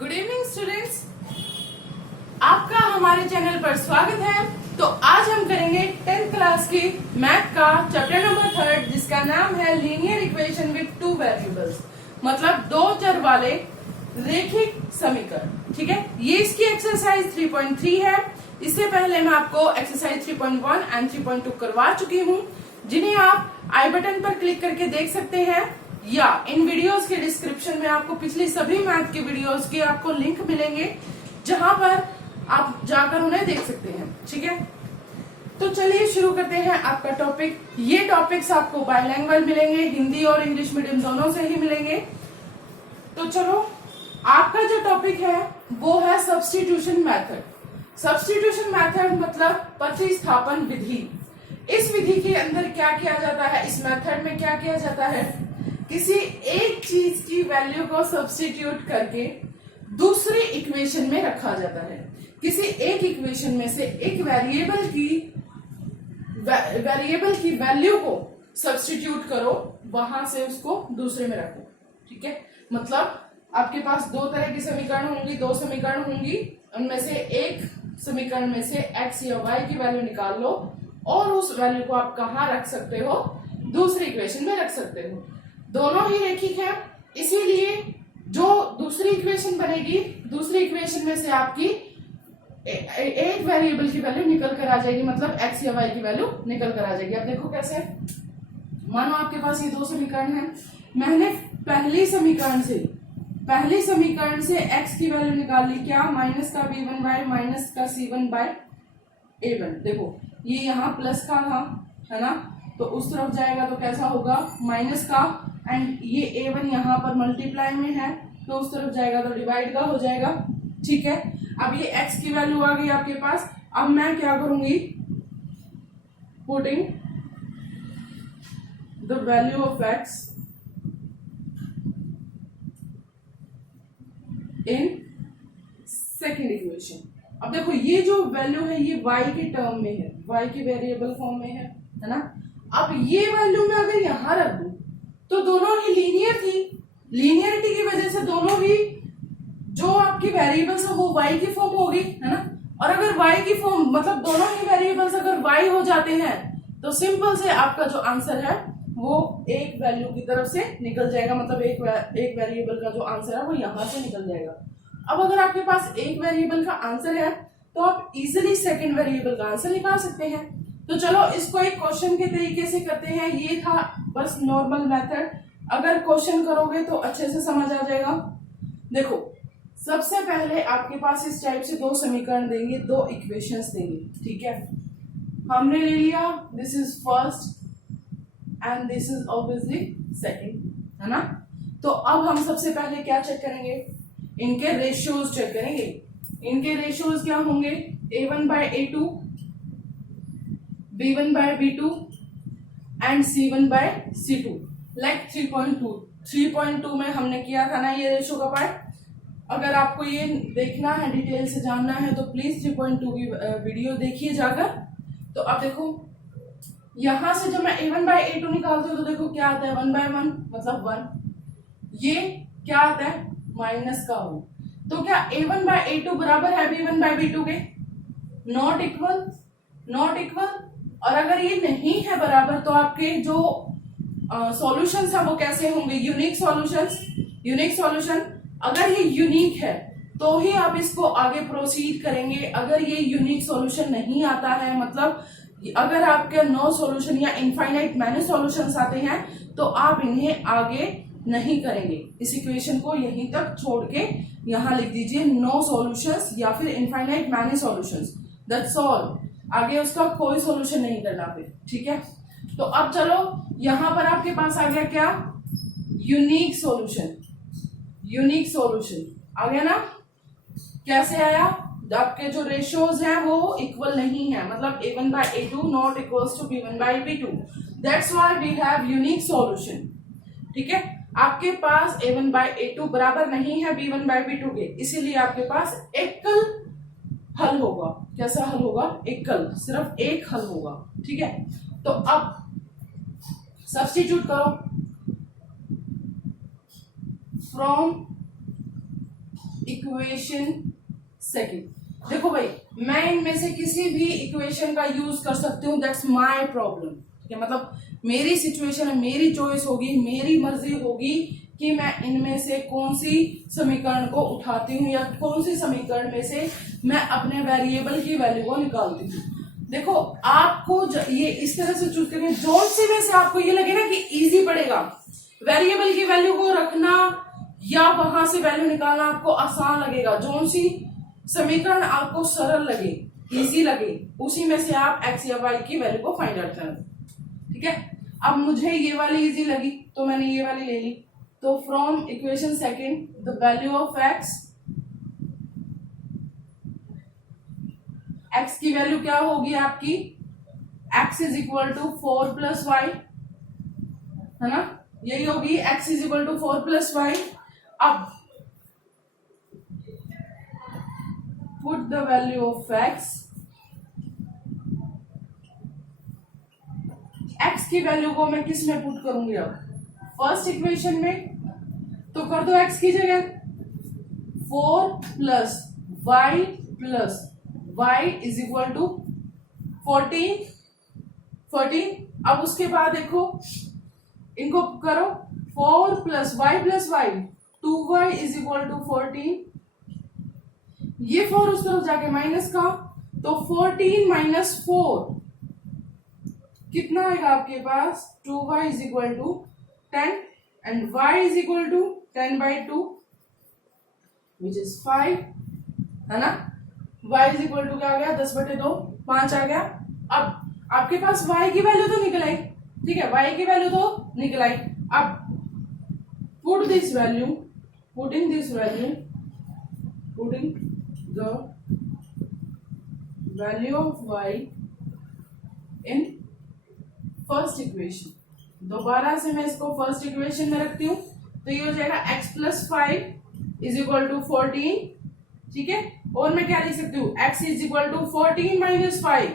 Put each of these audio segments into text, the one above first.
Good evening students, आपका हमारे channel पर स्वागत है। तो आज हम करेंगे 10th क्लास की मैथ का चैप्टर नंबर 3 जिसका नाम है linear equation with two variables, मतलब दो चर वाले रेखिक समीकरण। ठीक है, ये इसकी एक्सरसाइज 3.3 है। इससे पहले मैं आपको एक्सरसाइज 3.1 एंड 3.2 करवा चुकी हूँ, जिन्हें आप आई बटन पर क्लिक करके देख सकते हैं या इन वीडियोस के डिस्क्रिप्शन में आपको पिछली सभी मैथ की वीडियोस के आपको लिंक मिलेंगे, जहां पर आप जाकर उन्हें देख सकते हैं। ठीक है, तो चलिए शुरू करते हैं आपका टॉपिक। ये टॉपिक्स आपको बाइलैंग्वेज मिलेंगे, हिंदी और इंग्लिश मीडियम दोनों से ही मिलेंगे। तो चलो, आपका जो टॉपिक है वो है सब्स्टिट्यूशन मेथड। सब्स्टिट्यूशन मेथड मतलब प्रतिस्थापन विधि। इस विधि के अंदर क्या किया जाता है, इस मेथड में क्या किया जाता है, किसी एक चीज की वैल्यू को सब्स्टिट्यूट करके दूसरी इक्वेशन में रखा जाता है। किसी एक इक्वेशन में से एक वेरिएबल की वैल्यू को सब्स्टिट्यूट करो, वहां से उसको दूसरे में रखो। ठीक है, मतलब आपके पास दो तरह की समीकरण होंगी, दो समीकरण होंगी, उनमें से एक समीकरण में से x या y की वैल्यू निकाल लो और उस वैल्यू को आप कहाँ रख सकते हो, दूसरी इक्वेशन में रख सकते हो। दोनों ही रेखिक है, इसीलिए जो दूसरी इक्वेशन बनेगी, दूसरी इक्वेशन में से आपकी एक वेरिएबल की वैल्यू निकल कर आ जाएगी, मतलब x या y की वैल्यू निकल कर आ जाएगी। अब देखो कैसे, मानो आपके पास ये दो समीकरण है, मैंने पहली समीकरण से x की वैल्यू निकाल ली, क्या, माइनस का b1 माइनस का c1 बाय a1। देखो ये यहाँ प्लस का था, है ना, तो उस तरफ जाएगा तो कैसा होगा, माइनस का, एंड ये a1 यहाँ पर मल्टीप्लाई में है तो उस तरफ जाएगा तो डिवाइड का हो जाएगा। ठीक है, अब ये x की वैल्यू आ गई आपके पास। अब मैं क्या करूंगी, putting the value of x in second equation. अब देखो ये जो वैल्यू है ये y के टर्म में है, y के वेरिएबल फॉर्म में है ना। अब ये वैल्यू मैं अगर यहां रख दूं तो दोनों ही लीनियर थी, लीनियरिटी की वजह से दोनों ही जो आपकी वेरिएबल्स है वो y की फॉर्म होगी, है ना। और अगर y की फॉर्म मतलब दोनों ही वेरिएबल्स अगर y हो जाते हैं तो सिंपल से आपका जो आंसर है वो एक वैल्यू की तरफ से निकल जाएगा, मतलब एक वेरिएबल का जो आंसर है वो यहां से निकल जाएगा। अब अगर आपके पास एक वेरिएबल का आंसर है तो आप इजिली सेकेंड वेरिएबल का आंसर निकाल सकते हैं। तो चलो इसको एक क्वेश्चन के तरीके से करते हैं। ये था बस नॉर्मल मेथड, अगर क्वेश्चन करोगे तो अच्छे से समझ आ जाएगा। देखो, सबसे पहले आपके पास इस टाइप से दो समीकरण देंगे, दो इक्वेशंस देंगे। ठीक है, हमने ले लिया, this is first and this is obviously second, है ना। तो अब हम सबसे पहले क्या चेक करेंगे, इनके रेशियोज चेक करेंगे। इनके रेशियोज क्या होंगे, a1 by a2, b1 by b2 and c1 by c2, like 3.2 में हमने किया था ना ये रेशियो का पार्ट। अगर आपको ये देखना है, डिटेल से जानना है तो प्लीज 3.2 की वीडियो देखिए जाकर। तो अब देखो यहां से जब मैं a1 by a2 निकालती हूँ तो देखो क्या आता है, 1 by 1 मतलब 1, ये क्या आता है माइनस का हो। तो क्या a1 by a2 बराबर है b1 by b2 के, नॉट इक्वल। और अगर ये नहीं है बराबर तो आपके जो सॉल्यूशंस है वो कैसे होंगे, यूनिक सॉल्यूशन। अगर ये यूनिक है तो ही आप इसको आगे प्रोसीड करेंगे। अगर ये यूनिक सॉल्यूशन नहीं आता है, मतलब अगर आपके नो सॉल्यूशन या इनफाइनाइट मैनी सॉल्यूशंस आते हैं तो आप इन्हें आगे नहीं करेंगे। इस इक्वेशन को यहीं तक छोड़ के यहां लिख दीजिए नो सॉल्यूशंस या फिर infinite many solutions, that's all. आगे उसका कोई सॉल्यूशन नहीं करना फिर। ठीक है, तो अब चलो यहां पर आपके पास आ गया क्या, यूनिक सॉल्यूशन आ गया ना। कैसे आया, आपके जो रेशियोज हैं वो इक्वल नहीं है, मतलब a1 by a2 not equals to b1 by b2, that's why we have unique solution. ठीक है, आपके पास a1 by a2 बराबर नहीं है b1 by b2 के, इसीलिए आपके पास एकल हल होगा। कैसा हल होगा, एकल, सिर्फ एक हल होगा। ठीक है, तो अब सब्स्टिट्यूट करो फ्रॉम इक्वेशन सेकंड। देखो भाई, मैं इनमें से किसी भी इक्वेशन का यूज कर सकती हूँ, दैट्स माय प्रॉब्लम। ठीक है, मतलब मेरी सिचुएशन है, मेरी चॉइस होगी, मेरी मर्जी होगी कि मैं इनमें से कौन सी समीकरण को उठाती हूँ या कौन सी समीकरण में से मैं अपने वेरिएबल की वैल्यू को निकालती हूँ। देखो, आपको ये इस तरह से चूज करें, जोन सी में से आपको ये लगे ना कि इजी पड़ेगा, वेरिएबल की वैल्यू को रखना या वहां से वैल्यू निकालना आपको आसान लगेगा, जोन सी समीकरण आपको सरल लगे, इजी लगे, उसी में से आप एक्स या वाई की वैल्यू को फाइंड आउट करें। ठीक है, अब मुझे ये वाली इजी लगी तो मैंने ये वाली ले ली। तो from equation second the value of x, x की वैल्यू क्या होगी आपकी, x is equal to 4 plus y, है ना, यही होगी, x is equal to 4 plus y. अब put the value of x, x की वैल्यू को मैं किस में पुट करूंगी, अब फर्स्ट इक्वेशन में, तो कर दो एक्स की जगह 4 plus Y is equal to 14। अब उसके बाद देखो, इनको करो 4 plus Y 2y is equal to 14, ये 4 उस तरफ जाके माइनस का, तो 14 माइनस 4 कितना आएगा आपके पास, 2y is equal to 10 and y is equal to 10/2 which is 5, है ना, y इज इक्वल टू क्या आ गया, 10/2, 5 आ गया। अब आपके पास y की वैल्यू तो निकल आई, ठीक है, y की वैल्यू तो निकल आई। अब putting the value of y in first equation, दोबारा से मैं इसको फर्स्ट इक्वेशन में रखती हूँ, तो ये हो जाएगा x plus 5 is equal to 14। ठीक है, और मैं क्या लिख सकती हूँ, x is equal to 14 minus 5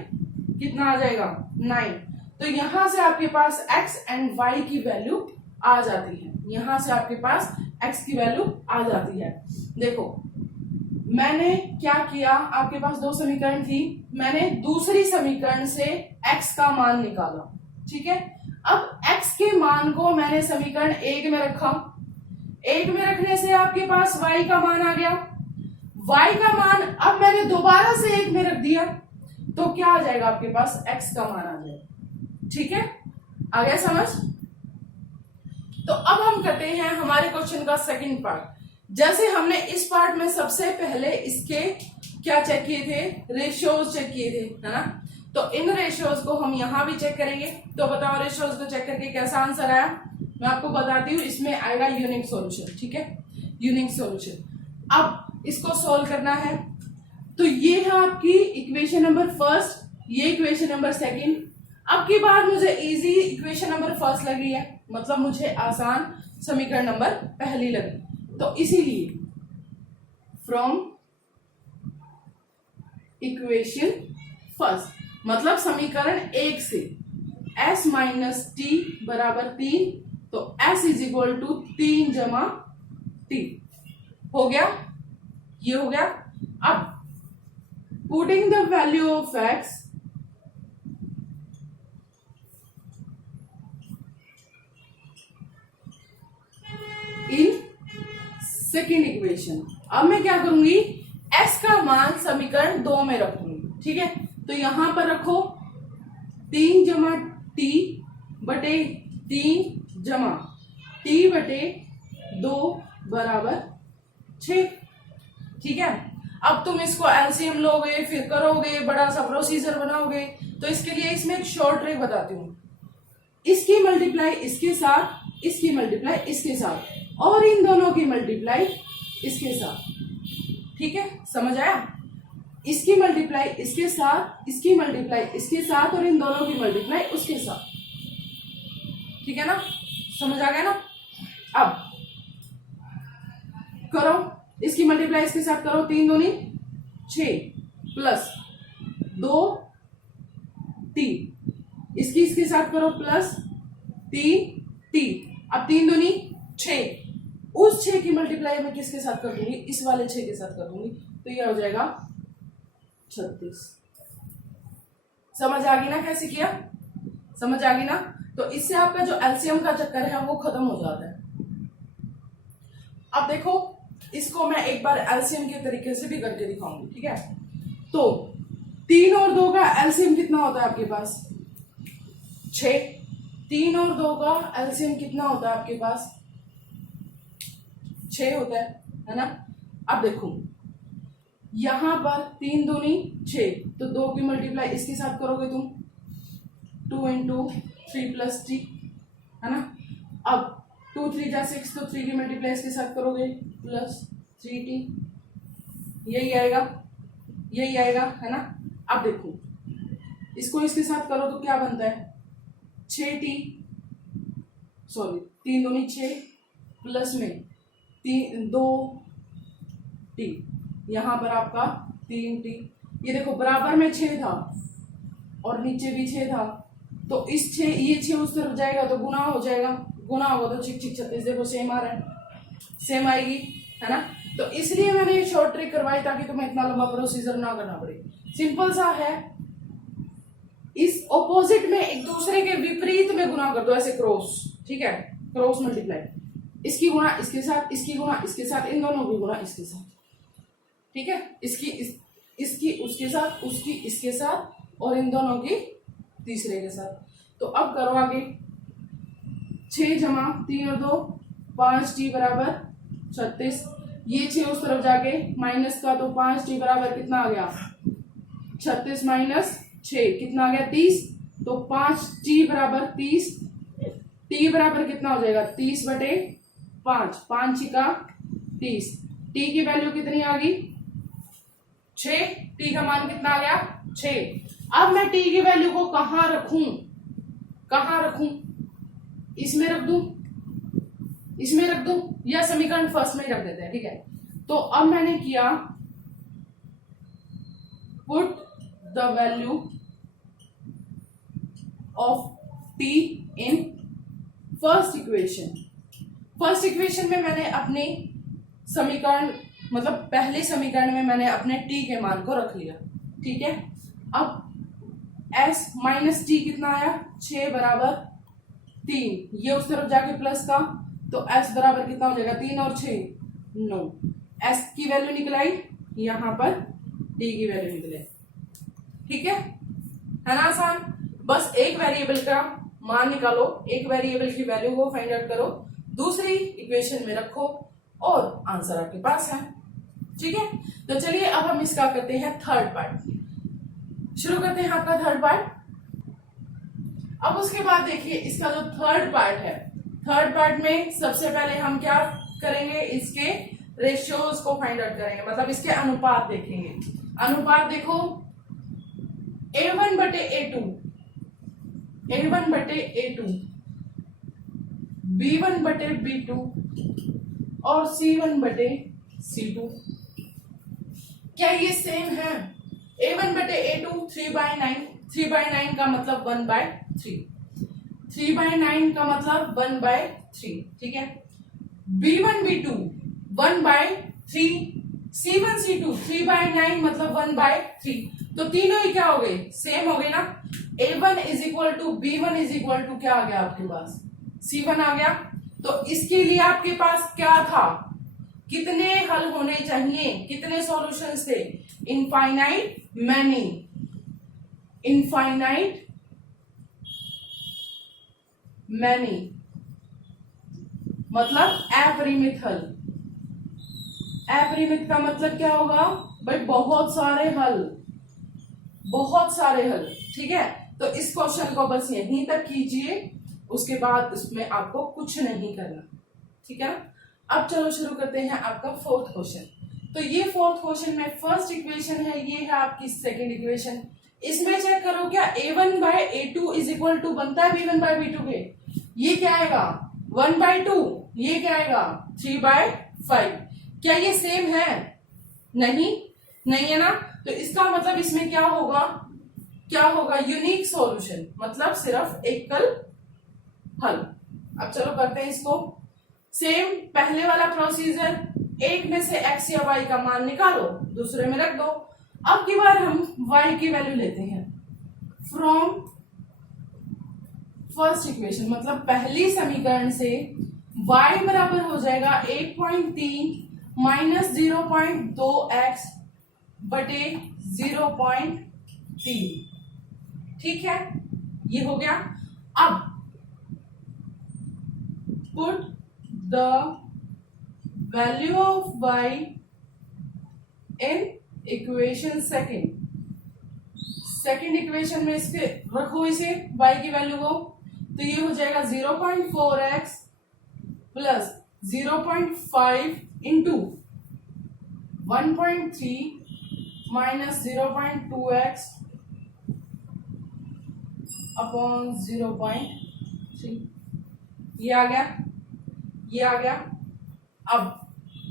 कितना आ जाएगा, 9। तो यहां से आपके पास x एंड y की वैल्यू आ जाती है, यहां से आपके पास x की वैल्यू आ जाती है। देखो, मैंने क्या किया, आपके पास दो समीकरण थी, मैंने दूसरी समीकरण से x का मान निकाला। ठीक है, अब x के मान को मैंने समीकरण 1 में रखा, 1 में रखने से आपके पास y का मान आ गया, y का मान अब मैंने दोबारा से 1 में रख दिया, तो क्या आ जाएगा आपके पास, x का मान आ जाएगा। ठीक है, आ गया समझ। तो अब हम करते हैं हमारे क्वेश्चन का सेकंड पार्ट। जैसे हमने इस पार्ट में सबसे पहले इसके क्या चेक किए थे, रेशियोज चेक किए थे, है ना, तो इन रेशियोज को हम यहां भी चेक करेंगे। तो बताओ रेशियोज को चेक करके कैसा आंसर आया, मैं आपको बताती हूँ, इसमें आएगा यूनिक सॉल्यूशन। ठीक है, यूनिक सॉल्यूशन। अब इसको सॉल्व करना है, तो ये है आपकी इक्वेशन नंबर फर्स्ट, ये इक्वेशन नंबर सेकंड। अब की बार मुझे इजी इक्वेशन नंबर फर्स्ट लगी है, मतलब मुझे आसान समीकरण नंबर पहली लगी, तो इसीलिए फ्रॉम इक्वेशन फर्स्ट, मतलब समीकरण 1 से s माइनस टी बराबर 3, तो s इज इक्वल टू 3 जमा टी हो गया, ये हो गया। अब putting the value of x in second equation, अब मैं क्या करूंगी, s का मान समीकरण 2 में रखूंगी। ठीक है, तो यहां पर रखो 3 जमा टी बटे 3 जमा टी बटे 2 बराबर 6। ठीक है, अब तुम इसको एलसीएम लोगे, फिर करोगे, बड़ा सा प्रोसीजर बनाओगे, तो इसके लिए इसमें एक शॉर्ट ट्रिक बताती हूँ, इसकी मल्टीप्लाई इसके साथ, इसकी मल्टीप्लाई इसके साथ, और इन दोनों की मल्टीप्लाई इसके साथ। ठीक है, समझ आया, इसकी मल्टीप्लाई इसके साथ, इसकी मल्टीप्लाई इसके साथ, और इन दोनों की मल्टीप्लाई उसके साथ। ठीक है ना, समझ आ गया ना। अब करो, इसकी मल्टीप्लाई इसके साथ करो, 3 दूनी 6 प्लस 2 3, इसकी इसके साथ करो प्लस 3 टी, अब 3 दूनी 6 उस 6 की मल्टीप्लाई मैं किसके साथ कर दूंगी, इस वाले 6 के साथ कर दूंगी, तो ये हो जाएगा 36। समझ आ गई ना कैसे किया, समझ आ गई ना। तो इससे आपका जो एलसीएम का चक्कर है वो खत्म हो जाता है। अब देखो इसको मैं एक बार एलसीएम के तरीके से भी करके दिखाऊंगी, ठीक है। तो 3 और 2 का एलसीएम कितना होता है आपके पास, 6। 3 और 2 का एलसीएम कितना होता है आपके पास, 6 होता है ना। अब देखो यहां पर 3 दूनी 6, तो 2 की मल्टीप्लाई इसके साथ करोगे तुम, 2 इंटू 3 प्लस टी, है ना। अब 2 3 जा 6, तो 3 की मल्टीप्लाई इसके साथ करोगे प्लस 3t, यही आएगा, यही आएगा, है ना। अब देखो इसको इसके साथ करो तो क्या बनता है, 6t, सॉरी 3 दूनी 6 प्लस में 2t, यहां पर आपका 3t। ये देखो बराबर में 6 था और नीचे भी 6 था, तो इस 6 ये 6 उस तरफ जाएगा तो गुना हो जाएगा, गुना होगा तो 6 6 36, देखो सेम आ रहा है, सेम आएगी, है ना। तो इसलिए मैंने ये शॉर्ट ट्रिक करवाई ताकि तुम्हें इतना लंबा प्रोसीजर ना करना पड़े। सिंपल सा है, इस ऑपोजिट में एक दूसरे के विपरीत में गुना कर दो, ऐसे क्रॉस, ठीक है, क्रॉस मल्टीप्लाई, इसकी गुणा इसके साथ, इसकी गुणा इसके साथ, इन दोनों की गुणा इसके साथ, ठीक है। इसकी उसके साथ, उसकी इसके साथ, और इन दोनों की तीसरे के साथ। तो अब करो आगे, 6 जमा 3 और 2 5t बराबर 36, ये 6 उस तरफ जाके माइनस का, तो 5t बराबर कितना आ गया, 36 माइनस 6 कितना आ गया 30, तो 5t बराबर 30, t बराबर कितना हो जाएगा 30/5, 5 का 30, t की वैल्यू कितनी आ गई 6, t का मान कितना आ गया 6। अब मैं t की वैल्यू को कहां रखूं, कहां रखूं, इसमें रख दूं, इसमें रख दूं, या समीकरण फर्स्ट में ही रख देते हैं, ठीक है। तो अब मैंने किया put the value of t in first equation. First equation में मैंने अपने समीकरण, मतलब पहले समीकरण में मैंने अपने t के मान को रख लिया, ठीक है। अब s माइनस टी कितना आया 6 बराबर 3, ये उस तरफ जाके प्लस का, तो s बराबर कितना हो जाएगा 3 और 6 9, s की वैल्यू निकल आई, यहां पर t की वैल्यू निकले, ठीक है ना। आसान, बस एक वेरिएबल का मान निकालो, एक वेरिएबल की वैल्यू को फाइंड आउट करो, दूसरी इक्वेशन में रखो और आंसर आपके पास है, ठीक है। तो चलिए अब हम इसका करते हैं थर्ड पार्ट, शुरू करते हैं आपका थर्ड पार्ट। अब उसके बाद देखिए इसका जो थर्ड पार्ट है, थर्ड पार्ट में सबसे पहले हम क्या करेंगे, इसके रेशियोज को फाइंड आउट करेंगे, मतलब इसके अनुपात देखेंगे। अनुपात देखो, a1/a2, a1/a2, b1/b2 और c1/c2, क्या ये सेम है? a1/a2 3/9, 3/9 का मतलब 1/3, 3/9 का मतलब 1/3, ठीक है। b1b2 1/3, c1c2 3/9 मतलब 1/3, तो तीनों ही क्या हो गए, सेम हो गए ना। a1 is equal to b1 is equal to क्या आ गया आपके पास, c1 आ गया। तो इसके लिए आपके पास क्या था, कितने हल होने चाहिए, कितने सॉल्यूशंस थे, इनफाइनाइट मैनी, इनफाइनाइट मैनी मतलब अपरिमित हल। अपरिमित का मतलब क्या होगा भाई, बहुत सारे हल, बहुत सारे हल, ठीक है। तो इस क्वेश्चन को बस यहीं तक कीजिए, उसके बाद इसमें आपको कुछ नहीं करना, ठीक है ना। अब चलो शुरू करते हैं आपका फोर्थ क्वेश्चन। तो ये फोर्थ क्वेश्चन में फर्स्ट इक्वेशन है, ये है आपकी सेकंड इक्वेशन। इसमें चेक करो क्या a1/a2 इज इक्वल टू बनता है b1/b2 के, ये क्या आएगा 1/2, ये क्या आएगा 3/5, क्या ये सेम है? नहीं, नहीं है ना। तो इसका मतलब इसमें क्या होगा, क्या होगा यूनिक सॉल्यूशन, मतलब सिर्फ एकल हल। अब चलो करते हैं इसको। सेम पहले वाला प्रोसीजर, एक में से x या y का मान निकालो, दूसरे में रख दो। अब की बार हम y की वैल्यू लेते हैं फ्रॉम फर्स्ट इक्वेशन, मतलब पहली समीकरण से y बराबर हो जाएगा 1.3 माइनस 0.2x बटे 0.3। ठीक है, ये हो गया। अब put the value of y in equation second equation में इसके रखो इसे y की वैल्यू को, तो ये हो जाएगा 0.4x plus 0.5 into 1.3 minus 0.2x upon 0.3। ये आ गया, ये आ गया। अब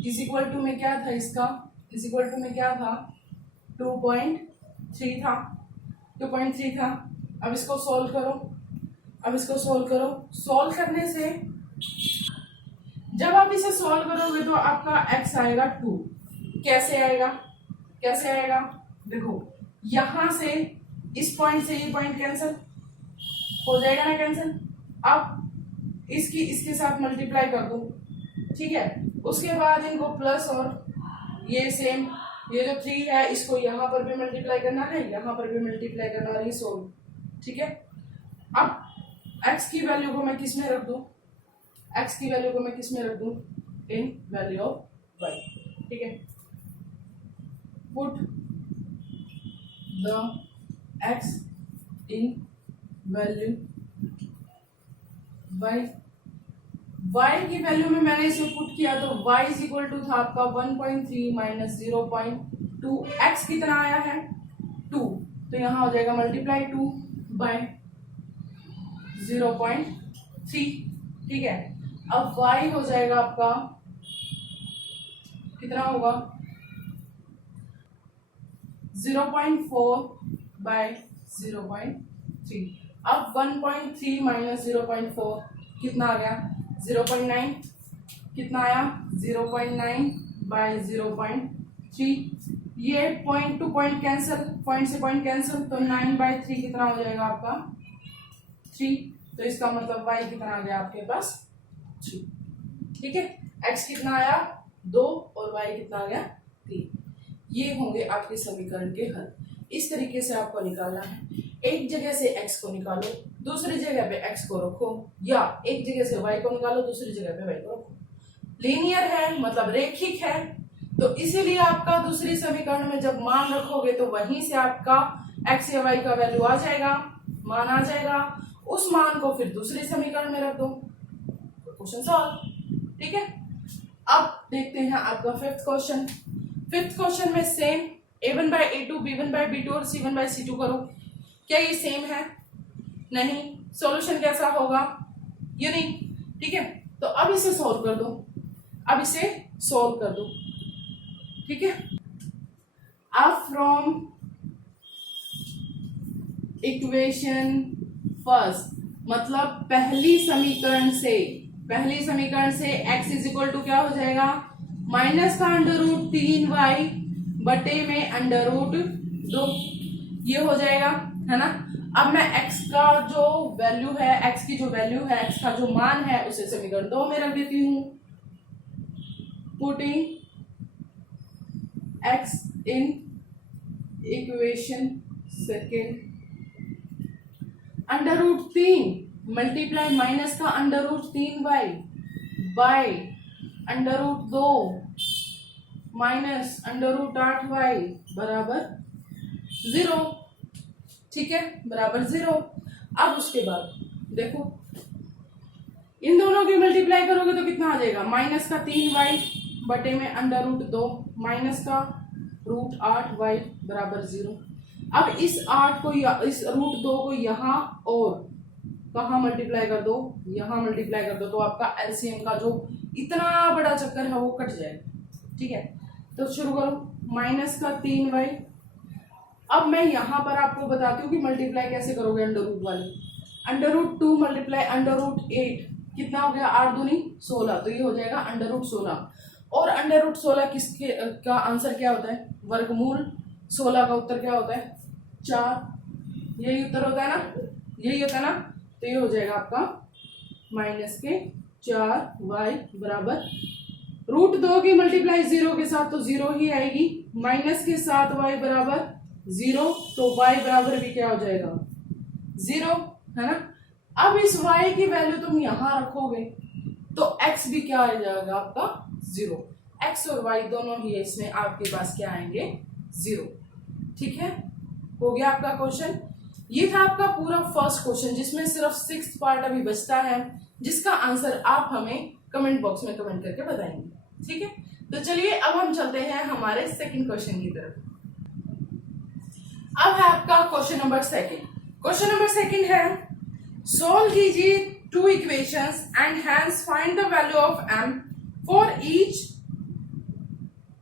इज इक्वल टू में क्या था, इसका इज इक्वल टू में क्या था, 2.3 था, 2.3 था। अब इसको सॉल्व करो, अब इसको सॉल्व करो। सॉल्व करने से जब आप इसे सॉल्व करोगे तो आपका x आएगा 2। कैसे आएगा, कैसे आएगा, देखो यहां से इस पॉइंट से ये पॉइंट कैंसिल हो जाएगा ना, कैंसिल। अब इसके साथ मल्टीप्लाई कर दो, ठीक है। उसके बाद इनको प्लस और ये सेम, ये जो 3 है इसको यहाँ पर भी मल्टीप्लाई करना है, यहाँ पर भी मल्टीप्लाई करना है, ये सोल्व, ठीक है। अब x की वैल्यू को मैं किस में रख दूं, x की वैल्यू को मैं किस में रख दूं, इन वैल्यू ऑफ y, ठीक है। Put the x in value y की वैल्यू में मैंने इसे पुट किया तो y इज इक्वल टू था आपका 1.3 माइनस 0.2, x कितना आया है 2, तो यहाँ हो जाएगा मल्टीप्लाई 2 बाय 0.3, ठीक है। अब y हो जाएगा आपका कितना होगा 0.4 बाय 0.3। अब 1.3 माइनस 0.4 कितना आ गया 0.9, कितना आया 0.9 बाय 0.3। ये point two point cancel, point से पॉइंट कैंसिल, तो 9/3 कितना हो जाएगा आपका 3। तो इसका मतलब y कितना आ गया आपके पास 3, ठीक है। x कितना आया 2 और y कितना आ गया 3। ये होंगे आपके समीकरण के हल। इस तरीके से आपको निकालना है। एक जगह से x को निकालो, दूसरी जगह पे x को रखो, या एक जगह से y को निकालो, दूसरी जगह पे y को रखो। लीनियर है मतलब रेखिक है, तो इसीलिए आपका दूसरी समीकरण में जब मान रखोगे तो वहीं से आपका x या y का वैल्यू आ जाएगा, मान आ जाएगा। उस मान को फिर दूसरी समीकरण में रख दो, क्वेश्चन सॉल्व, ठीक है। अब देखते हैं आपका फिफ्थ क्वेश्चन। फिफ्थ क्वेश्चन में सेम a1/a2, b1/b2 और c1/c2 करो। क्या ये सेम है? नहीं। सॉल्यूशन कैसा होगा? यूनिक, ठीक है। तो अब इसे सॉल्व कर दो, अब इसे सॉल्व कर दो, ठीक है। अब फ्रॉम इक्वेशन फर्स्ट, मतलब पहली समीकरण से x इज इक्वल टू क्या हो जाएगा, माइनस का √3y बटे में √2, ये हो जाएगा, है ना। अब मैं x का जो वैल्यू है, x की जो वैल्यू है, x का जो मान है, उसे समीकरण 2 में रख देती हूं। Putting x in equation second, √3 multiply minus का √3y बाय √2 माइनस √8y बराबर 0, ठीक है, बराबर 0। अब उसके बाद देखो इन दोनों की मल्टीप्लाई करोगे तो कितना आ जाएगा, माइनस का 3y बटे में √2 माइनस का √8y बराबर 0। अब इस 8 को इस √2 को यहाँ और कहाँ मल्टीप्लाई कर दो, यहाँ मल्टीप्लाई कर दो, तो आपका एलसीएम का जो इतना बड़ा चक्कर है वो कट जाएगा, ठीक है। तो शुरू करो, माइनस का 3y। अब मैं यहाँ पर आपको बताती हूँ कि मल्टीप्लाई कैसे करोगे अंडर रूट वाले। √2 मल्टीप्लाई √8 कितना हो गया, 8 दूनी 16, तो ये हो जाएगा √16। और √16 किसके का आंसर क्या होता है, वर्गमूल 16 का उत्तर क्या होता है, 4। यही उत्तर होता है ना, यही होता है ना। तो ये हो जाएगा आपका -4y बराबर √2 की मल्टीप्लाई 0 के साथ तो 0 ही आएगी, -7y बराबर 0, तो y बराबर भी क्या हो जाएगा 0, है ना। अब इस y की वैल्यू तुम यहां रखोगे तो x भी क्या आ जाएगा आपका 0। x और y दोनों ही इसमें आपके पास क्या आएंगे 0। ठीक है, हो गया आपका क्वेश्चन। ये था आपका पूरा फर्स्ट क्वेश्चन, जिसमें सिर्फ 6th पार्ट अभी बचता है, जिसका आंसर आप हमें कमेंट बॉक्स में कमेंट करके बताएंगे। ठीक है, तो चलिए अब हम चलते हैं हमारे सेकंड क्वेश्चन की तरफ। अब है आपका question number second. Question number second है, सॉल्व कीजिए 2 equations and hence find the value of m for each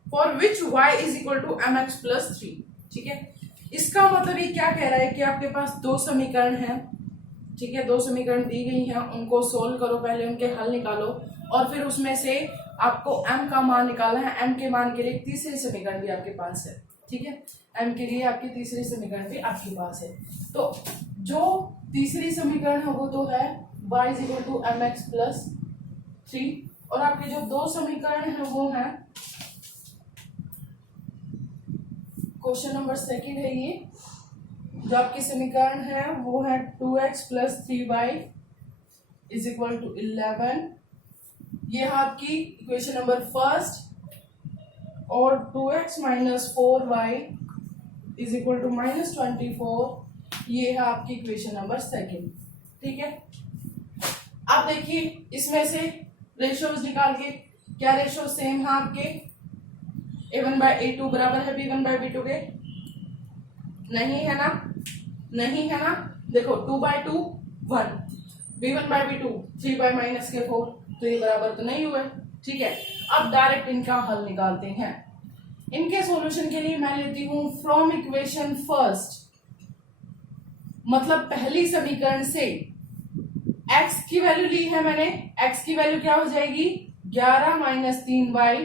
for which y is equal to mx plus 3। ठीक है, इसका मतलब ये क्या कह रहा है कि आपके पास 2 समीकरण हैं। ठीक है, 2 समीकरण दी गई हैं, उनको सोल्व करो, पहले उनके हल निकालो और फिर उसमें से आपको m का मान निकालना है। m के मान के लिए तीसरी समीकरण भी आपके पास है। ठीक है, m के लिए आपकी तीसरी समीकरण भी आपके पास है। तो जो तीसरी समीकरण है वो तो है y is equal to mx plus 3, और आपके जो 2 समीकरण है वो है, क्वेश्चन नंबर सेकंड है ये, जो आपकी समीकरण है वो है 2x plus 3y is equal to 11। ये है आपकी इक्वेशन नंबर फर्स्ट, और 2x minus 4y is equal to -24, ये है आपकी इक्वेशन नंबर सेकंड। ठीक है, आप देखिए इसमें से रेशियोज निकाल के, क्या रेशियो सेम है आपके, a1/a2 बराबर है b1/b2 के, नहीं है ना, नहीं है ना। देखो 2/2 1, b1/b2 3/-4, तो ये बराबर तो नहीं हुए। ठीक है, अब डायरेक्ट इनका हल निकालते हैं। इनके सॉल्यूशन के लिए मैं लेती हूं फ्रॉम इक्वेशन फर्स्ट, मतलब पहली समीकरण से x की वैल्यू ली है मैंने, x की वैल्यू क्या हो जाएगी 11 - 3y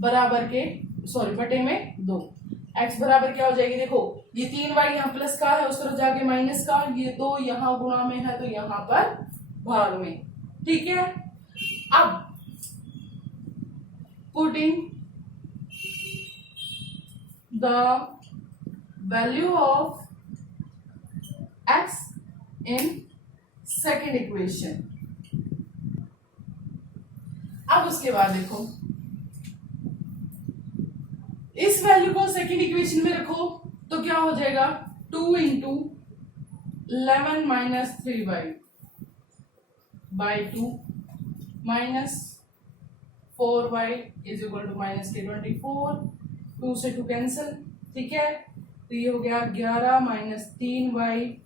बराबर के बटे में 2। x बराबर क्या हो जाएगी, देखो ये 3y यहाँ प्लस का है, उस तरफ जाके माइनस का, ये 2 यहाँ गुणा में है तो यहाँ पर भाग में। ठीक है, अब putting the value of x in second equation. अब उसके बाद देखो इस वैल्यू को सेकेंड इक्वेशन में रखो तो क्या हो जाएगा 2 × 11 - 3y/2 -4y is equal to -24, 2 से 2 कैंसिल। ठीक है, तो ये हो गया 11 - 3y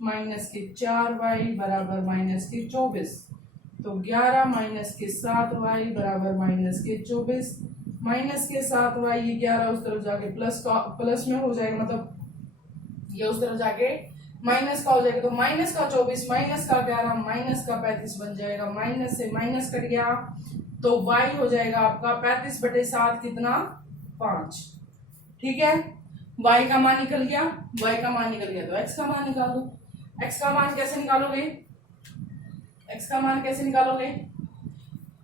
-4y बराबर -24, तो 11 - 7y बराबर -24, -7y, ये 11 उस तरफ जाके प्लस में हो जाएगा, मतलब ये उस तरफ जाके माइनस का हो जाएगा, तो माइनस का 24 माइनस का 11 माइनस का 35 बन जाएगा, माइनस से माइनस कट गया तो y हो जाएगा आपका 35/7 कितना 5। ठीक है, y का मान निकल गया, y का मान निकल गया तो x का मान निकाल दो। x का मान कैसे निकालोगे, x का मान कैसे निकालोगे,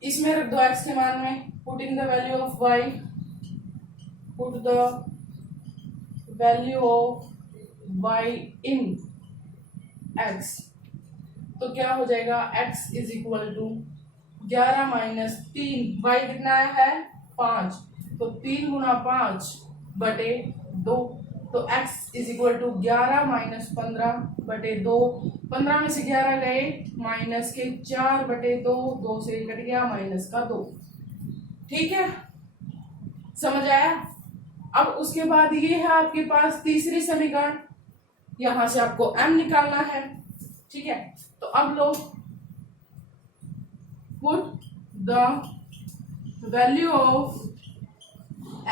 इसमें रख दो x के मान में, putting the value of y, put the value of y in x, तो क्या हो जाएगा x is equal to 11 - 3, y कितना है 5, तो 3 × 5/2, तो x इज इक्वल टू 11 - 15/2, 15 में से 11 गए माइनस के 4/2, 2 से कट गया माइनस का 2। ठीक है, समझ आया। अब उसके बाद ये है आपके पास तीसरी समीकरण, यहां से आपको m निकालना है। ठीक है, तो अब लो put the value of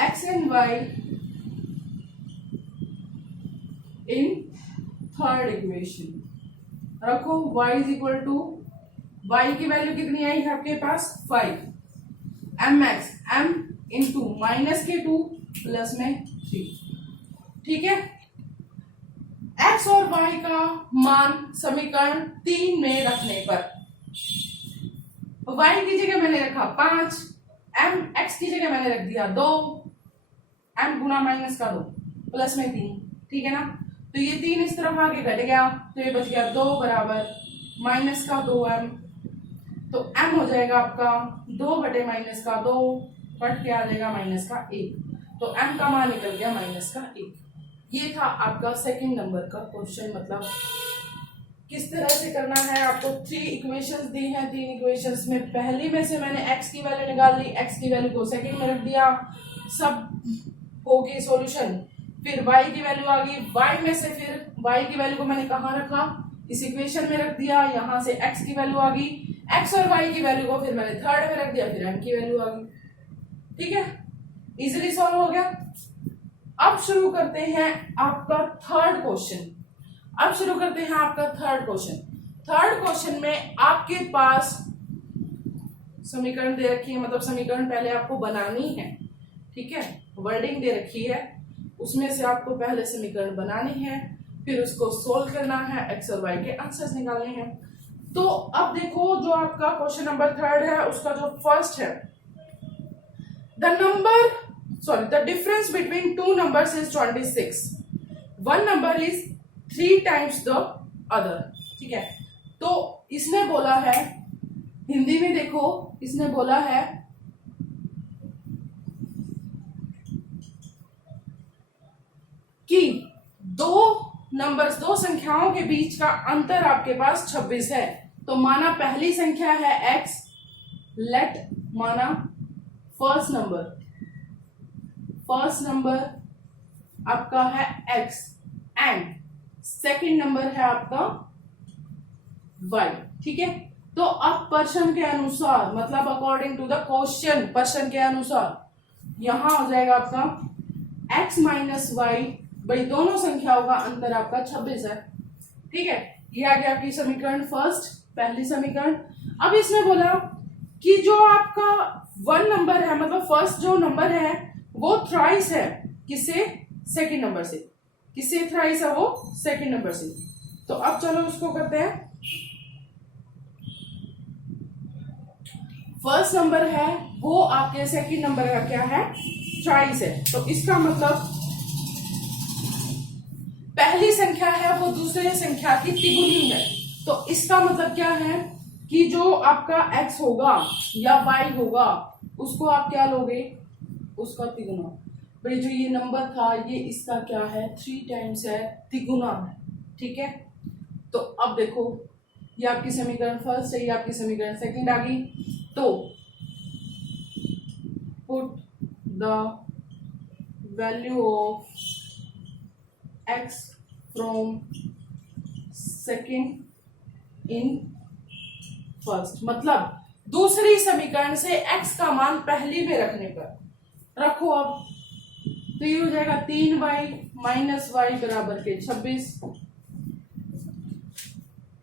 x and y in third equation, रखो y is equal to y की वैल्यू कितनी आई है आपके पास 5, m max m into minus के 2 प्लस में 3, ठीक है। x और y का मान समीकरण 3 में रखने पर y की जगह मैंने रखा 5, m x की जगह मैंने रख दिया 2, m गुना माइनस का 2 प्लस में 3, ठीक है ना। तो ये 3 इस तरफ आगे घट गया, तो ये बच गया 2 बराबर माइनस का 2m, तो m हो जाएगा आपका 2 बटे माइनस का 2, कट के आ जाएगा माइनस का 1, तो m का मान निकल गया माइनस का 1। ये था आपका सेकंड नंबर का क्वेश्चन। मतलब किस तरह से करना है आपको, 3 इक्वेशंस दी हैं, 3 इक्वेशंस में पहली में से मैंने x की वैल्यू निकाल ली, x की वैल्यू को सेकंड में रख दिया, सब हो गई सॉल्यूशन। फिर y की वैल्यू आ गई, y में से फिर y की वैल्यू को मैंने कहाँ रखा, इस इक्वेशन में रख दिया, यहां से x की वैल्यू आ गई, x और y की वैल्यू को फिर मैंने थर्ड में रख दिया, फिर m की वैल्यू आ गई, ठीक है। इजीली सॉल्व हो गया। अब शुरू करते हैं आपका थर्ड क्वेश्चन। अब शुरू करते हैं आपका थर्ड क्वेश्चन। थर्ड क्वेश्चन में आपके पास समीकरण दे रखी है, मतलब समीकरण पहले आपको बनानी है, ठीक है। वर्डिंग दे रखी है, उसमें से आपको पहले समीकरण बनानी है, फिर उसको सोल्व करना है, एक्स और वाई के आंसर्स निकालने हैं। तो अब देखो जो आपका क्वेश्चन नंबर थर्ड है, उसका जो फर्स्ट है, the difference between two numbers is 26. One number is 3 times the other, ठीक है। तो इसने बोला है, हिंदी में देखो, इसने बोला है कि दो संख्याओं के बीच का अंतर आपके पास 26 है। तो माना पहली संख्या है x, लेट माना फर्स्ट नंबर आपका है x एंड सेकंड नंबर है आपका y, ठीक है। तो अब प्रश्न के अनुसार, मतलब अकॉर्डिंग टू द क्वेश्चन, प्रश्न के अनुसार यहां हो जाएगा आपका x माइनस वाई, भाई दोनों संख्याओं का अंतर आपका 26 है, ठीक है। ये आ गया आपकी समीकरण फर्स्ट, पहली समीकरण। अब इसने बोला कि जो आपका 1 नंबर है, मतलब फर्स्ट जो नंबर है वो थ्राइस है, किससे, सेकंड नंबर से, किससे थ्राइस है वो, सेकंड नंबर से। तो अब चलो उसको करते हैं। फर्स्ट नंबर है वो आपके सेकंड नंबर का क्या है, थ्राइस है। तो इसका मतलब पहली संख्या है वो दूसरे संख्या की तिगुनी है। तो इसका मतलब क्या है कि जो आपका x होगा या y होगा उसको आप क्या लोगे, उसका तिगुना। भाई जो ये नंबर था ये इसका क्या है, 3 टाइम्स है, तिगुना है, ठीक है। तो अब देखो ये आपकी समीकरण फर्स्ट है, ये आपकी समीकरण सेकंड आ गई। तो put the value of x from second in first, मतलब दूसरी समीकरण से x का मान पहली में रखने पर रखो। अब तो ये हो जाएगा 3y माइनस वाई बराबर के 26,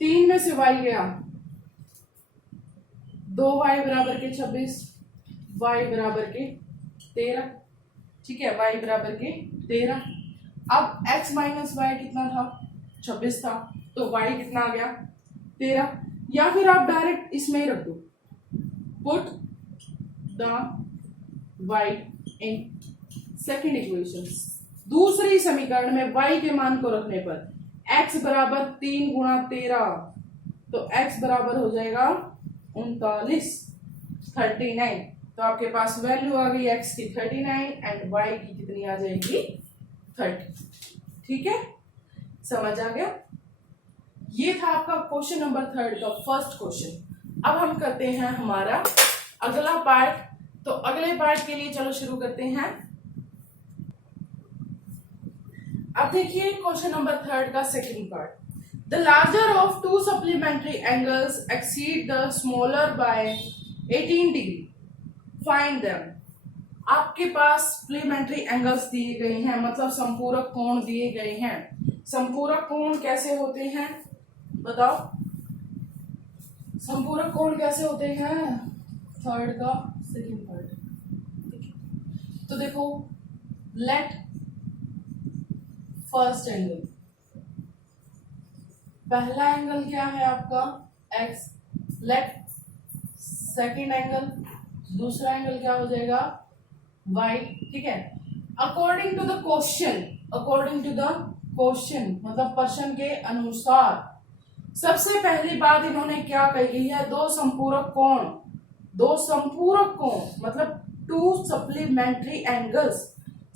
3 में से y गया, 2y बराबर के 26, y बराबर के 13, ठीक है, y बराबर के 13। अब x माइनस वाई कितना था, 26 था, तो y कितना आ गया, 13। या फिर आप डायरेक्ट इसमें ही रख दो, put the y in second equation, दूसरी समीकरण में y के मान को रखने पर x बराबर 3 गुणा 13, तो x बराबर हो जाएगा 39, 39। तो आपके पास वैल्यू आ गई x की 39 एंड y की कितनी आ जाएगी, 30, ठीक है, समझ आ गया। ये था आपका क्वेश्चन नंबर थर्ड का फर्स्ट क्वेश्चन। अब हम करते हैं हमारा अगला पार्ट। तो अगले पार्ट के लिए चलो शुरू करते हैं। अब देखिए क्वेश्चन नंबर थर्ड का second part. The larger of 2 supplementary angles exceed the smaller by 18 degree, find them. आपके पास सप्लीमेंट्री एंगल्स दिए गए हैं, मतलब संपूरक कोण दिए गए हैं। संपूरक कोण कैसे होते हैं बताओ। संपूरक कोण कैसे होते हैं, थर्ड का सेकंड पार्ट। तो देखो, लेट फर्स्ट एंगल, पहला एंगल क्या है आपका x, लेट सेकंड एंगल, दूसरा एंगल क्या हो जाएगा y। ठीक है, according to the question, according to the question मतलब प्रश्न के अनुसार सबसे पहली बात इन्होंने क्या कही है, दो संपूरक कोण, दो संपूरक कोण मतलब टू सप्लीमेंट्री एंगल्स।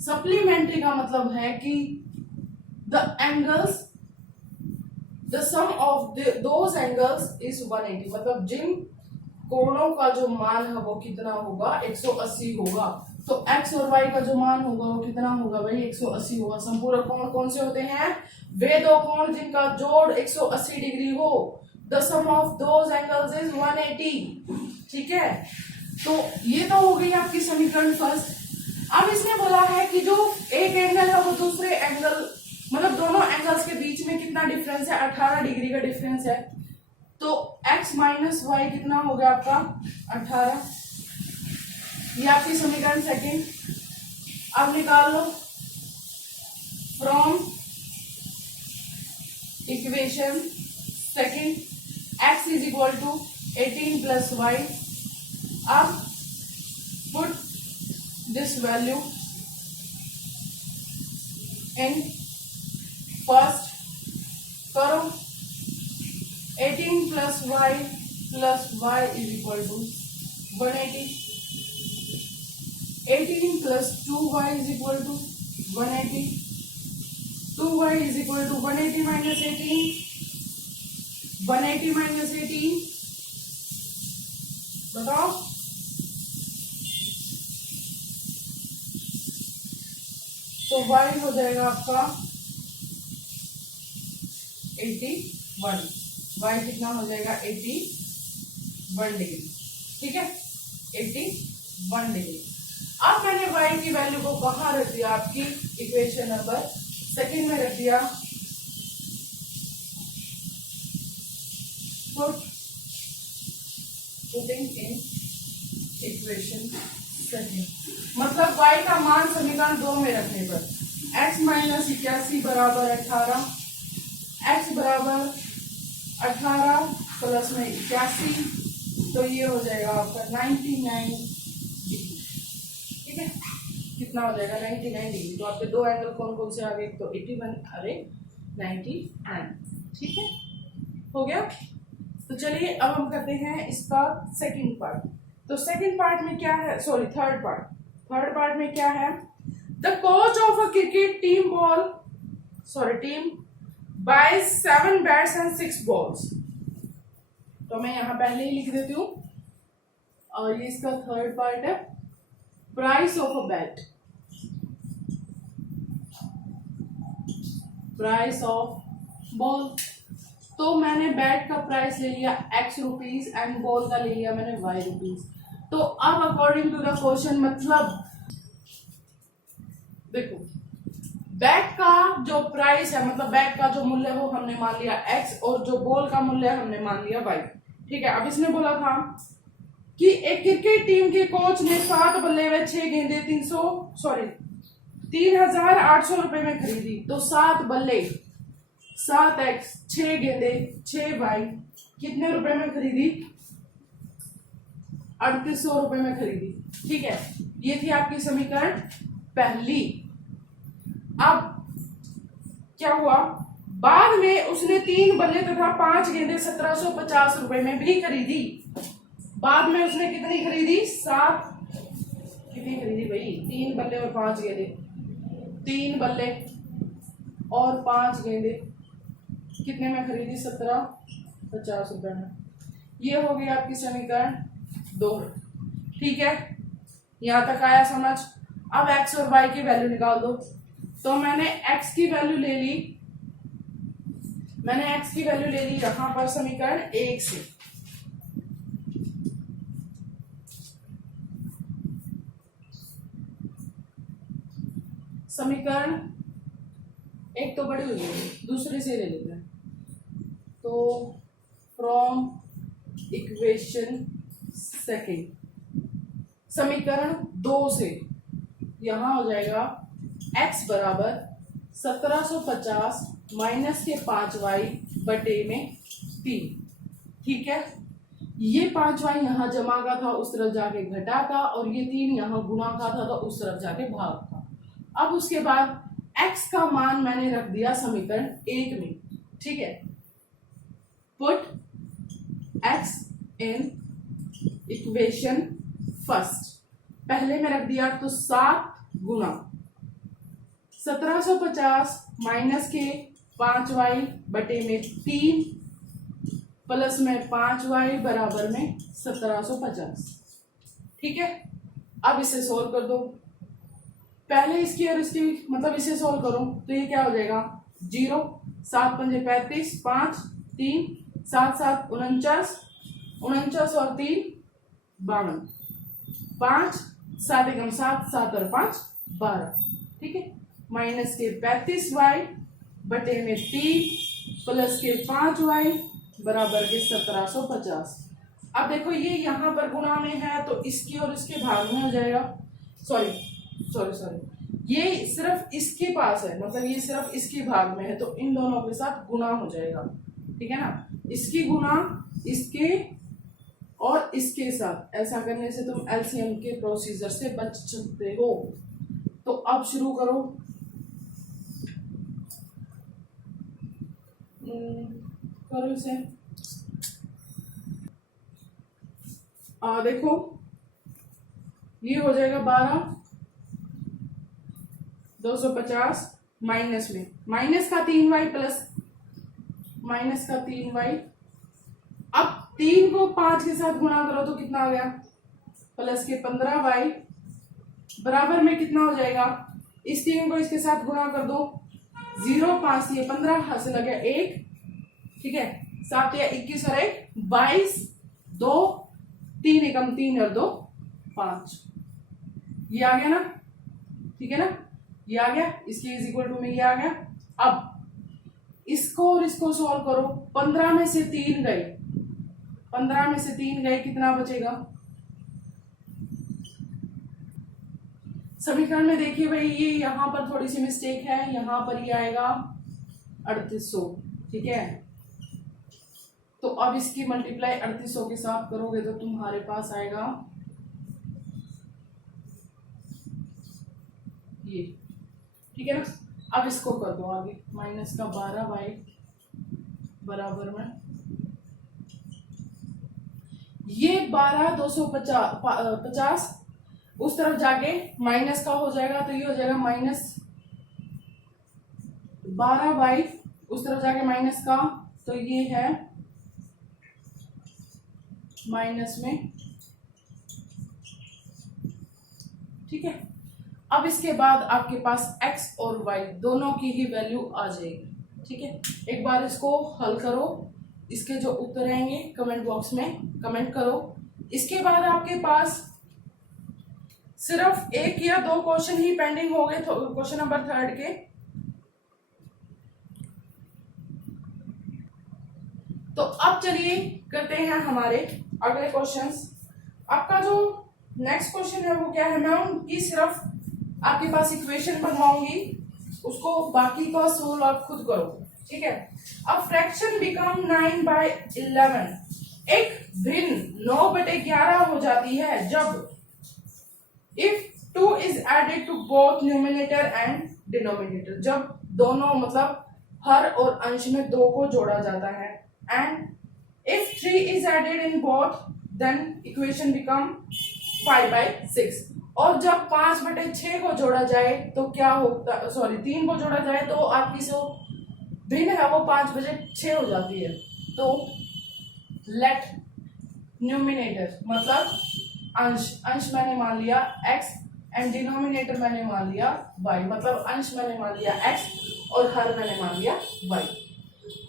सप्लीमेंट्री का मतलब है कि the angles, the sum of those angles is 180, मतलब जिन कोणों का जो मान है वो कितना होगा 180 होगा। तो x और y का जो मान होगा वो कितना होगा भाई 180 होगा। संपूरक कोण कौन से होते हैं, वे दो कोण जिनका जोड़ 180 डिग्री हो। The sum of those angles is 180। ठीक है, तो ये तो हो गई आपकी समीकरण फर्स्ट। अब इसने बोला है कि जो एक एंगल है वो दूसरे एंगल मतलब दोनों एंगल्स के बीच में कितना डिफरेंस है, 18 डिग्री का डिफरेंस है। तो x माइनस वाई कितना हो गया आपका 18, ये आपकी समीकरण सेकंड। अब निकाल लो from equation second, x is equal to 18 plus y. अब put this value in first, करो 18 plus Y is equal to 180, 18 plus 2y is equal to 180, 2y is equal to 180 minus 18, 180 minus 18 बताओ, तो y हो जाएगा आपका 81, y कितना हो जाएगा 81 डिग्री। ठीक है, 81 डिग्री। अब मैंने y की वैल्यू को कहाँ रख दिया, आपकी इक्वेशन नंबर सेकंड में रख दिया। पुटिंग इन इक्वेशन सेकंड, मतलब y का मान समीकरण 2 में रखने पर x माइनस 81 बराबर 18, x बराबर 18 प्लस में 81, तो ये हो जाएगा आपका 99 डिग्री। ठीक है, कितना हो जाएगा 99 डिग्री। तो आपके दो एंगल कौन कौन से आ गए, तो 81 अरे 99। ठीक है, हो गया। तो चलिए अब हम करते हैं इसका सेकंड पार्ट। तो सेकंड पार्ट में क्या है, सॉरी थर्ड पार्ट में क्या है, the coach of a cricket team by 7 bats and 6 balls. तो मैं यहाँ पहले ही लिख देती हूँ, और ये इसका थर्ड पार्ट है, price of a bat, price of ball. तो मैंने बैट का प्राइस ले लिया x रुपीज एंड बॉल का ले लिया मैंने y रुपीज। तो अब अकॉर्डिंग टू द क्वेश्चन, मतलब देखो बैट का जो प्राइस है, मतलब बैट का जो मूल्य है वो हमने मान लिया x, और जो बॉल का मूल्य हमने मान लिया y। ठीक है, अब इसने बोला था कि एक क्रिकेट टीम के कोच ने 7 बल्ले व 6 गेंदे 3,800 रुपए में खरीदी। तो 7 बल्ले 7x 6 गेंदे 6y कितने रुपए में खरीदी, 3800 रुपए में खरीदी। ठीक है, ये थी आपकी समीकरण पहली। अब क्या हुआ, बाद में उसने 3 बल्ले तथा 5 गेंदे 1750 रुपए में भी खरीदी। बाद में उसने कितनी खरीदी, 7 कितनी खरीदी भाई, 3 बल्ले और 5 गेंदे, 3 बल्ले और 5 गेंदे कितने में खरीदी, 1750 रुपए में। ये हो गई आपकी समीकरण 2। ठीक है, यहां तक आया समझ। अब x और y की वैल्यू निकाल दो। तो मैंने x की वैल्यू ले ली, यहां पर समीकरण 1 से। समीकरण 1 तो बड़ी हो गई, दूसरे से ले लेते हैं। तो फ्रॉम इक्वेशन सेकेंड, समीकरण 2 से यहां हो जाएगा x बराबर 1750 माइनस के 5y बटे में 3। ठीक है, ये 5y यहाँ जमा का था, उस तरफ जाके घटा का, और ये 3 यहाँ गुणा का था तो उस तरफ जाके भाग का। अब उसके बाद x का मान मैंने रख दिया समीकरण 1 में। ठीक है, put x in equation first. पहले में रख दिया तो 7 गुना 1750 माइनस के 5y बटे में 3 प्लस में 5y बराबर में 1750। ठीक है, अब इसे सोल्व कर दो। पहले इसकी और इसकी मतलब इसे सोल्व करो तो ये क्या हो जाएगा, 0 7 पंजे 35, 5 3 7 7 49, 49 और 3 52, 5 7 एकम 7, 7 और 5 12। ठीक है, माइनस के 35y बटे में 3 प्लस के 5y बराबर के 1750। अब देखो ये यहाँ पर गुणा में है तो इसकी और इसके भाग में हो जाएगा। सॉरी, ये सिर्फ इसके पास है, मतलब ये सिर्फ इसके भाग में है तो इन दोनों के साथ गुणा हो जाएगा। ठीक है ना, इसकी गुणा इसके और इसके साथ, ऐसा करने से तुम एलसीएम के प्रोसीजर से बच सकते हो। तो अब शुरू करो। करो इसे। देखो ये हो जाएगा 12 250 माइनस में माइनस का 3y प्लस माइनस का 3y। अब 3 को 5 के साथ गुणा करो तो कितना आ गया, प्लस के 15y बराबर में कितना हो जाएगा, इस 3 को इसके साथ गुणा कर दो, 0 5 ये 15 हासिल आ गया 1। ठीक है, 7 या 21 और 1 22, 2 3 एकम 3 और 2 5। ये आ गया ना, ठीक है ना, ये आ गया, इसके इज इक्वल टू में ये आ गया। अब इसको और इसको सॉल्व करो, 15 में से 3 गए, 15 में से 3 गए, कितना बचेगा। समीकरण में देखिए भाई, ये यहां पर थोड़ी सी मिस्टेक है, यहां पर ये आएगा 3800। ठीक है, तो अब इसकी मल्टीप्लाई 3800 के साथ करोगे तो तुम्हारे पास आएगा ये। ठीक है ना, अब इसको कर दो आगे, माइनस का 12y बराबर में ये 12 250 उस तरफ जाके माइनस का हो जाएगा तो ये हो जाएगा माइनस 12y, उस तरफ जाके माइनस का तो ये है माइनस में। ठीक है, अब इसके बाद आपके पास x और y दोनों की ही वैल्यू आ जाएगी। ठीक है, एक बार इसको हल करो, इसके जो उत्तर आएंगे कमेंट बॉक्स में कमेंट करो। इसके बाद आपके पास सिर्फ 1 या 2 क्वेश्चन ही पेंडिंग हो गए, क्वेश्चन नंबर 3 के। तो अब चलिए करते हैं हमारे अगले क्वेश्चंस। आपका जो नेक्स्ट क्वेश्चन है वो क्या है, मैं उनकी सिर्फ आपके पास इक्वेशन बनवाऊंगी, उसको बाकी का सोल्व आप खुद करो। ठीक है, अब फ्रैक्शन बिकम 9/11 एक भिन्न 9/11 हो जाती है जब if 2 is added to both numerator and denominator, जब दोनों मतलब हर और अंश में 2 को जोड़ा जाता है। And if 3 is added in both then equation become 5/6, और जब 5/6 को जोड़ा जाए तो क्या होता, सॉरी 3 को जोड़ा जाए तो आपकी जो भिन्न है वो 5/6 हो जाती है। तो लेट न्यूमिनेटर मतलब अंश मैंने मान लिया x एंड डिनोमिनेटर मैंने मान लिया y, मतलब अंश मैंने मान लिया x और हर मैंने मान लिया y।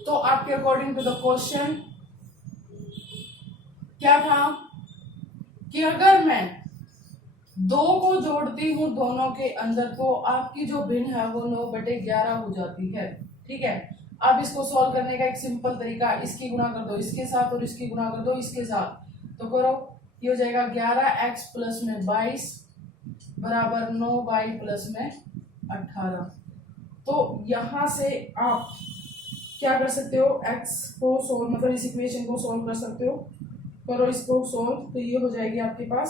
तो आपके अकॉर्डिंग टू द क्वेश्चन क्या था कि अगर मैं 2 को जोड़ती हूं दोनों के अंदर तो आपकी जो भिन्न है वो 9/11 हो जाती है। ठीक है, अब इसको सॉल्व करने का एक सिंपल तरीका, इसकी गुणा कर दो इसके साथ और इसकी गुणा कर दो इसके साथ, तो करो, ये हो जाएगा 11x प्लस में 22 बराबर 9y प्लस में 18। तो यहां से आप क्या कर सकते हो, x को सोल्व, मतलब इस इक्वेशन को सोल्व कर सकते हो। करो इसको सोल्व, तो ये हो जाएगी आपके पास,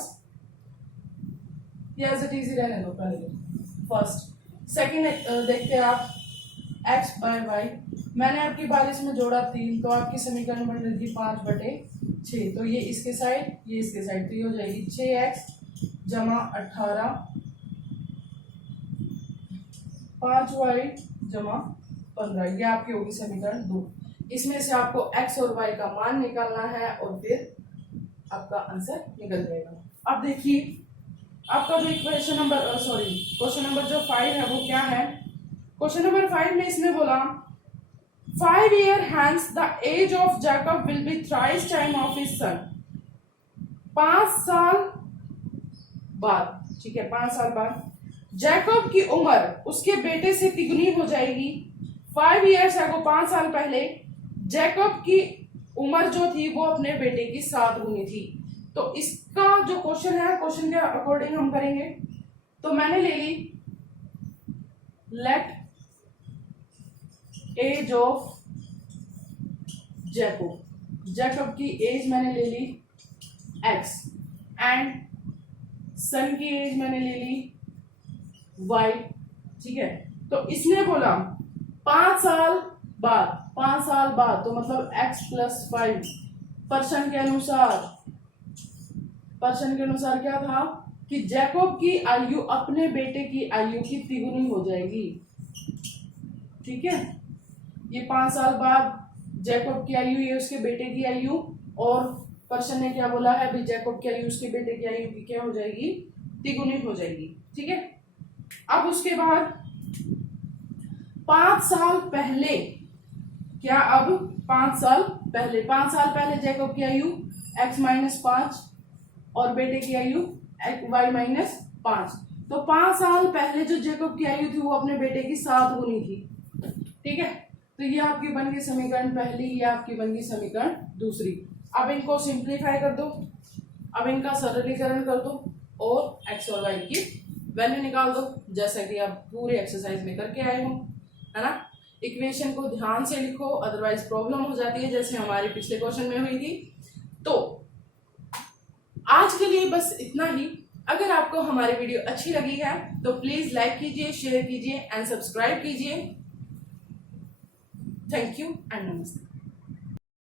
ये एज इट इज रहने दो पहले फर्स्ट। सेकंड देखते हैं आप, x बाय वाई, मैंने आपकी बार इसमें जोड़ा 3, तो आपकी समीकरण बन रही थी 5/6, तो ये इसके साइड ये इसके साइड, तो ये हो जाएगी 6x जमा 18 5y जमा 15, ये आपकी होगी समीकरण 2। इसमें से आपको x और y का मान निकालना है और फिर आपका आंसर निकल जाएगा। अब देखिए आपका जो क्वेश्चन नंबर जो 5 है वो क्या है। क्वेश्चन नंबर 5 में इसने बोला 5 years hence the age of Jacob will be thrice time of his son। 5 साल बाद, ठीक है, 5 साल बाद जैकब की उम्र उसके बेटे से तिगुनी हो जाएगी। 5 years ago, 5 साल पहले जैकब की उम्र जो थी वो अपने बेटे की 7 गुनी थी। तो इसका जो क्वेश्चन है, क्वेश्चन के अकॉर्डिंग हम करेंगे। तो मैंने ले ली लेट एज ऑफ जैकब की एज मैंने ले ली x एंड सन की एज मैंने ले ली y, ठीक है। तो इसने बोला 5 साल बाद, तो मतलब x प्लस 5 पर्सन के अनुसार क्या था कि जैकब की आयु अपने बेटे की आयु की तिगुनी हो जाएगी, ठीक है। ये 5 साल बाद जैकब की आयु, ये उसके बेटे की आयु, और पर्सन ने क्या बोला है भी जैकब की आयु उसके बेटे की आयु की क्या हो जाएगी, तिगुनी हो जाएगी, ठीक है। अब उसके बाद 5 साल पहले क्या, अब 5 साल पहले जैकब की आयु x माइनस 5 और बेटे की आयु y माइनस 5। तो 5 साल पहले जो जैकब की आयु थी वो अपने बेटे की 7 गुनी थी, ठीक है। तो ये आपकी बन गई समीकरण पहली, ये आपकी बन गई समीकरण दूसरी। अब इनको सिंप्लीफाई कर दो, अब इनका सरलीकरण कर दो और x और y की वैल्यू निकाल दो, जैसा कि आप पूरे एक्सरसाइज में करके आए हो, है ना। इक्वेशन को ध्यान से लिखो, अदरवाइज प्रॉब्लम हो जाती है, जैसे हमारे पिछले क्वेश्चन में हुई थी। तो आज के लिए बस इतना ही। अगर आपको हमारी वीडियो अच्छी लगी है तो प्लीज लाइक कीजिए, शेयर कीजिए एंड सब्सक्राइब कीजिए। थैंक यू एंड नमस्ते।